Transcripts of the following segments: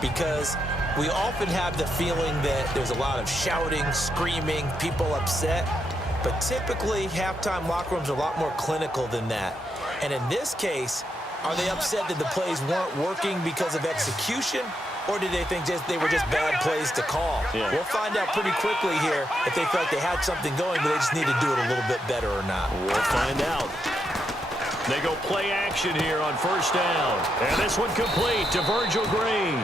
because we often have the feeling that there's a lot of shouting, screaming, people upset. But typically, halftime locker rooms are a lot more clinical than that. And in this case, are they upset that the plays weren't working because of execution? Or did they think they were just bad plays to call? Yeah. We'll find out pretty quickly here if they felt like they had something going, but they just need to do it a little bit better or not. We'll find out. They go play action here on first down. And this one complete to Virgil Green.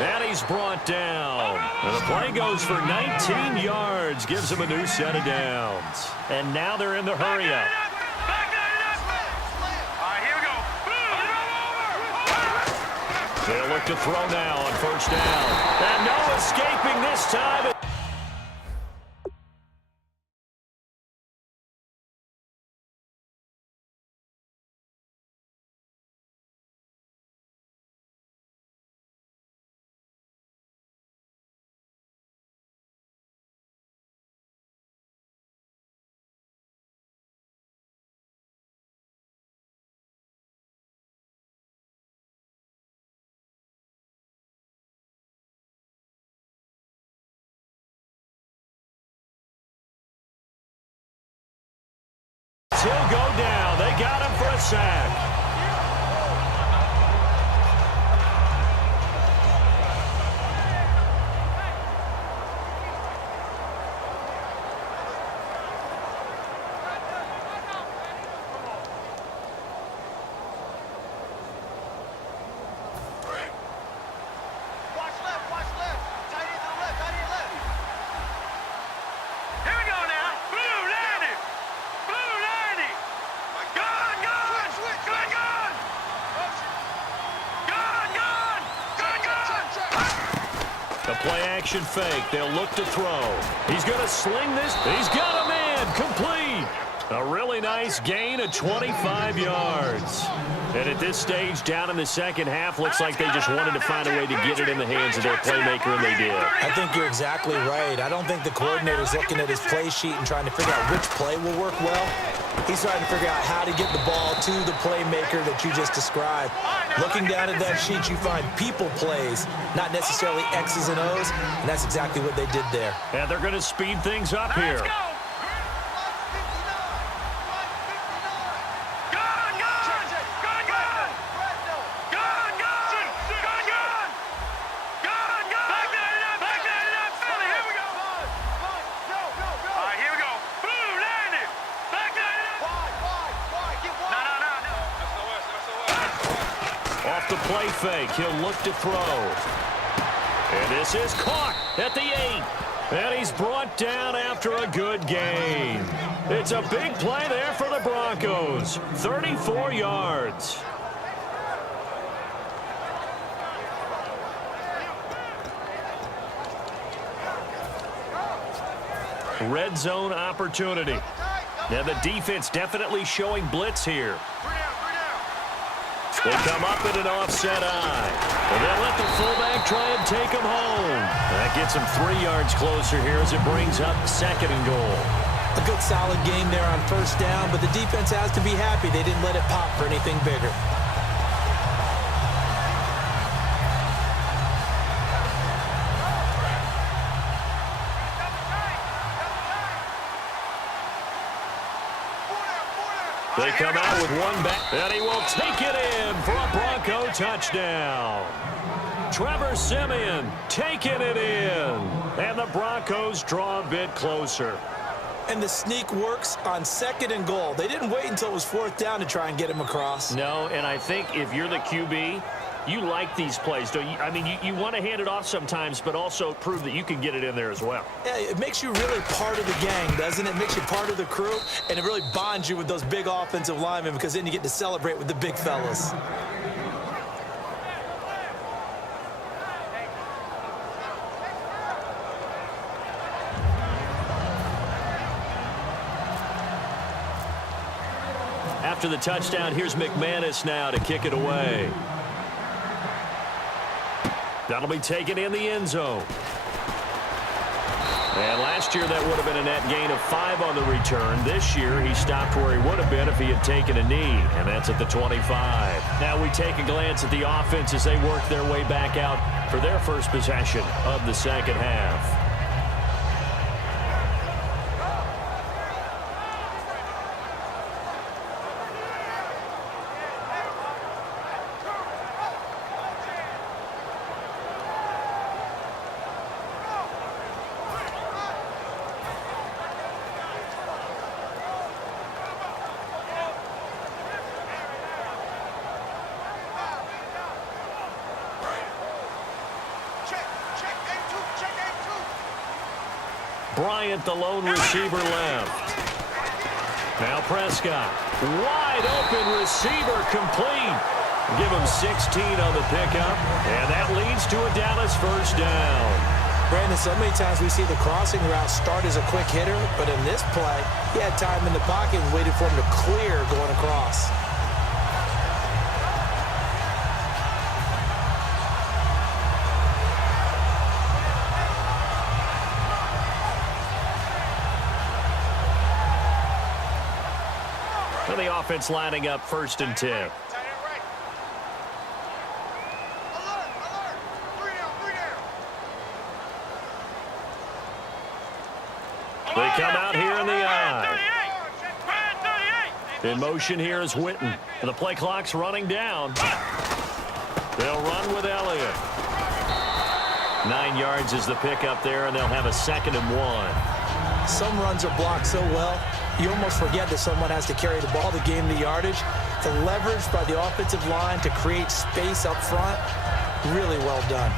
And he's brought down. And the play goes for 19 yards. Gives him a new set of downs. And now they're in the hurry-up. They'll look to throw now on first down. And no escaping this time. He'll go down. They got him for a sack. Play action fake. They'll look to throw. He's going to sling this. He's got a man. Complete. A really nice gain of 25 yards. And at this stage, down in the second half, looks like they just wanted to find a way to get it in the hands of their playmaker, and they did. I think you're exactly right. I don't think the coordinator's looking at his play sheet and trying to figure out which play will work well. He's trying to figure out how to get the ball to the playmaker that you just described. Looking down at that sheet, you find people plays, not necessarily X's and O's, and that's exactly what they did there. And they're going to speed things up here. Off the play fake, he'll look to throw. And this is caught at the 8. And he's brought down after a good gain. It's a big play there for the Broncos. 34 yards. Red zone opportunity. Now the defense definitely showing blitz here. They come up in an offset eye. And they'll let the fullback try and take him home. That gets him 3 yards closer here as it brings up 2nd and goal. A good solid game there on first down, but the defense has to be happy they didn't let it pop for anything bigger. They come out with one back, and he will take it in for a Bronco touchdown. Trevor Siemian taking it in, and the Broncos draw a bit closer. And the sneak works on 2nd and goal. They didn't wait until it was 4th down to try and get him across. No, and I think if you're the QB, you like these plays, don't you? I mean, you want to hand it off sometimes, but also prove that you can get it in there as well. Yeah, it makes you really part of the gang, doesn't it? It makes you part of the crew, and it really bonds you with those big offensive linemen because then you get to celebrate with the big fellas. After the touchdown, here's McManus now to kick it away. That'll be taken in the end zone. And last year, that would have been a net gain of 5 on the return. This year, he stopped where he would have been if he had taken a knee, and that's at the 25. Now we take a glance at the offense as they work their way back out for their first possession of the second half. Bryant, the lone receiver, left. Now Prescott. Wide open receiver, complete. Give him 16 on the pickup, and that leads to a Dallas first down. Brandon, so many times we see the crossing route start as a quick hitter, but in this play, he had time in the pocket and waited for him to clear going across. The offense lining up 1st and 10. They come out here in the eye. In motion here is Witten. The play clock's running down. They'll run with Elliott. 9 yards is the pickup there, and they'll have a 2nd and 1. Some runs are blocked so well, you almost forget that someone has to carry the ball to gain the yardage. The leverage by the offensive line to create space up front, really well done.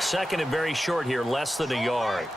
Second and very short here, less than a yard.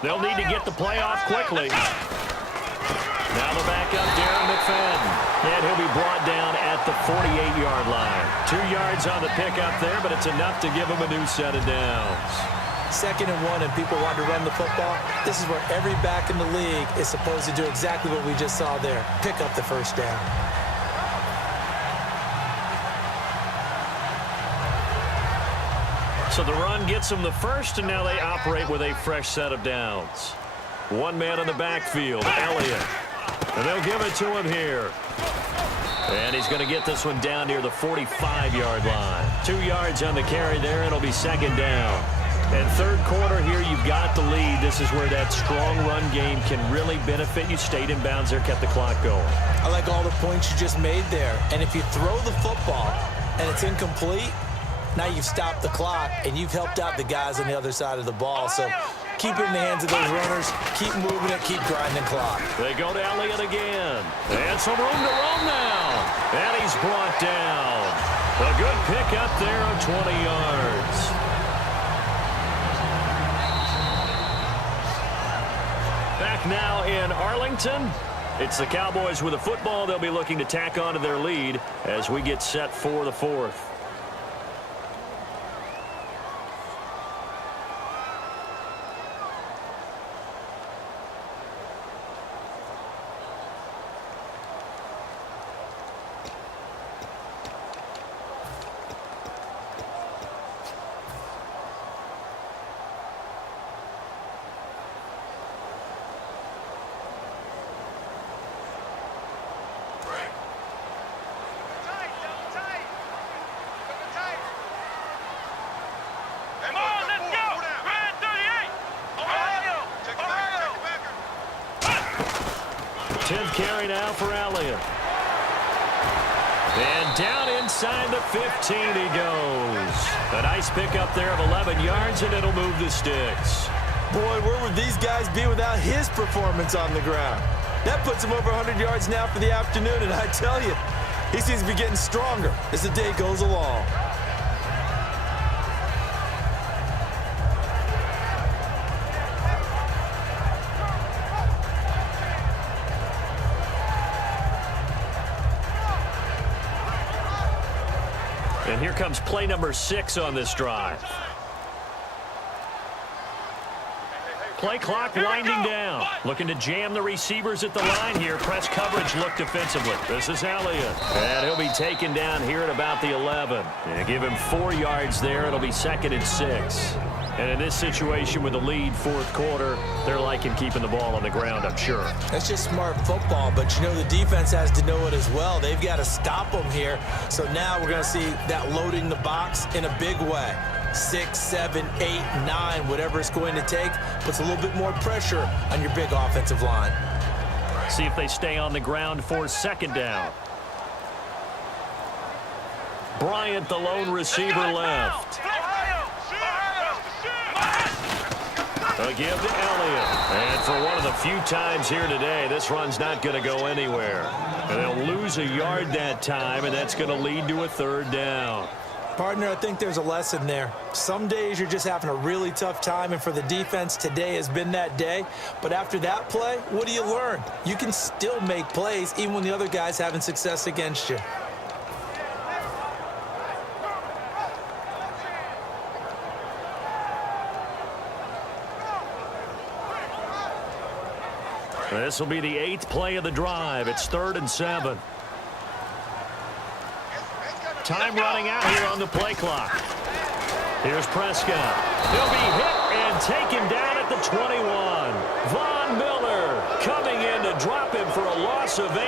They'll need to get the play off quickly. Now the backup, Darren McFadden. And he'll be brought down at the 48-yard line. 2 yards on the pickup there, but it's enough to give him a new set of downs. 2nd and 1 and people want to run the football. This is where every back in the league is supposed to do exactly what we just saw there. Pick up the first down. So the run gets them the first, and now they operate with a fresh set of downs. 1 man in the backfield, Elliott. And they'll give it to him here. And he's going to get this one down near the 45-yard line. 2 yards on the carry there, and it'll be 2nd down. And 3rd quarter here, you've got the lead. This is where that strong run game can really benefit you. Stayed in bounds there, kept the clock going. I like all the points you just made there. And if you throw the football and it's incomplete, now you've stopped the clock, and you've helped out the guys on the other side of the ball. So keep it in the hands of those runners. Keep moving it. Keep grinding clock. They go to Elliott again. And some room to run now. And he's brought down. A good pickup there of 20 yards. Back now in Arlington. It's the Cowboys with the football. They'll be looking to tack on to their lead as we get set for the 4th. Carry now for Elliott. And down inside the 15 he goes. A nice pickup there of 11 yards, and it'll move the sticks. Boy, where would these guys be without his performance on the ground? That puts him over 100 yards now for the afternoon, and I tell you, he seems to be getting stronger as the day goes along. And here comes play number 6 on this drive. Play clock winding down. Looking to jam the receivers at the line here. Press coverage look defensively. This is Elliott. And he'll be taken down here at about the 11. And give him 4 yards there. It'll be 2nd and 6. And in this situation with the lead, 4th quarter, they're liking keeping the ball on the ground, I'm sure. That's just smart football, but you know the defense has to know it as well. They've got to stop them here. So now we're going to see that loading the box in a big way. 6, 7, 8, 9, whatever it's going to take, puts a little bit more pressure on your big offensive line. See if they stay on the ground for 2nd down. Bryant, the lone receiver, left. A give to Elliott. And for one of the few times here today, this run's not going to go anywhere. And they'll lose a yard that time, and that's going to lead to a 3rd down. Partner, I think there's a lesson there. Some days you're just having a really tough time, and for the defense, today has been that day. But after that play, what do you learn? You can still make plays even when the other guy's having success against you. This will be the 8th play of the drive. It's 3rd and 7. Time running out here on the play clock. Here's Prescott. He'll be hit and taken down at the 21. Von Miller coming in to drop him for a loss of 8,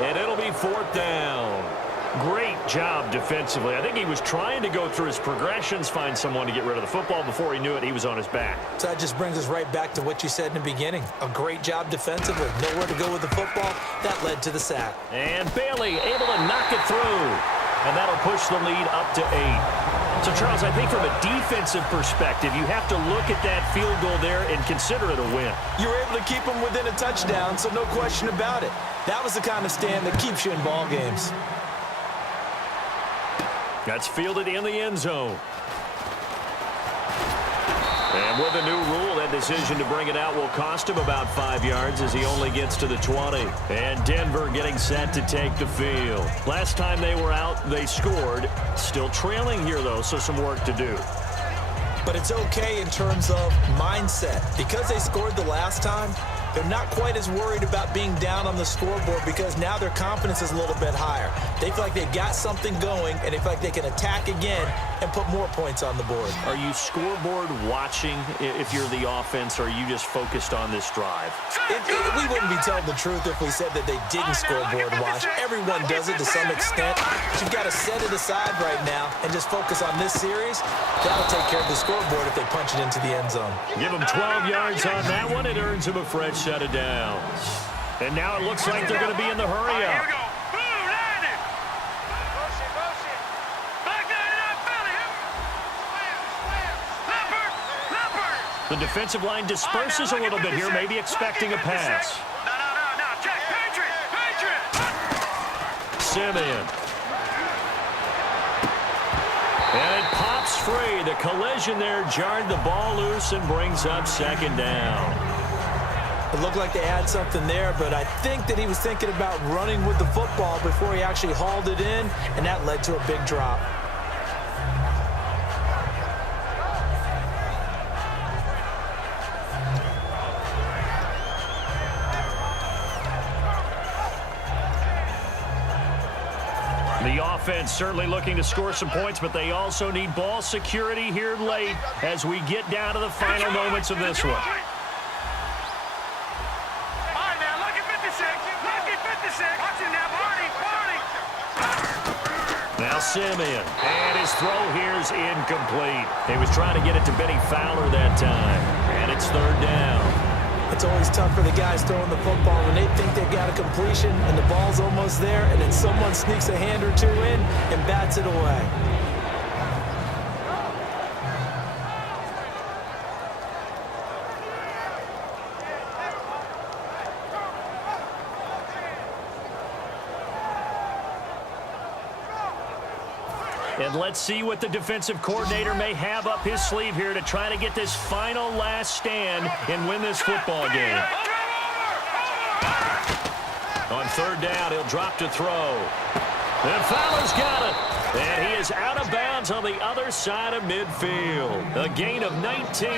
and it'll be 4th down. Great job defensively. I think he was trying to go through his progressions, find someone to get rid of the football. Before he knew it, he was on his back. So that just brings us right back to what you said in the beginning. A great job defensively. Nowhere to go with the football. That led to the sack. And Bailey able to knock it through. And that'll push the lead up to 8. So, Charles, I think from a defensive perspective, you have to look at that field goal there and consider it a win. You were able to keep them within a touchdown, so no question about it. That was the kind of stand that keeps you in ball games. That's fielded in the end zone. And with a new rule, that decision to bring it out will cost him about 5 yards as he only gets to the 20. And Denver getting set to take the field. Last time they were out, they scored. Still trailing here, though, so some work to do. But it's okay in terms of mindset. Because they scored the last time, they're not quite as worried about being down on the scoreboard because now their confidence is a little bit higher. They feel like they've got something going, and they feel like they can attack again and put more points on the board. Are you scoreboard watching if you're the offense, or are you just focused on this drive? We wouldn't be telling the truth if we said that they didn't scoreboard watch. Everyone does it to some extent. But you've got to set it aside right now and just focus on this series. That'll take care of the scoreboard if they punch it into the end zone. Give them 12 yards on that one. It earns him a fresh set of downs. And now it looks like they're going to be in the hurry-up. The defensive line disperses a little bit here, maybe expecting a pass. No. Check. Patriot. Simeon. And it pops free. The collision there jarred the ball loose and brings up 2nd down. It looked like they had something there, but I think that he was thinking about running with the football before he actually hauled it in, and that led to a big drop. The offense certainly looking to score some points, but they also need ball security here late as we get down to the final moments of this one. All right, now, look at 56. Watching now, party. Now Simeon, and his throw here's incomplete. He was trying to get it to Benny Fowler that time, and it's 3rd down. It's always tough for the guys throwing the football when they think they've got a completion and the ball's almost there, and then someone sneaks a hand or two in and bats it away. And let's see what the defensive coordinator may have up his sleeve here to try to get this final last stand and win this football game. On 3rd down, he'll drop to throw. And Fowler's got it. And he is out of bounds on the other side of midfield. A gain of 19.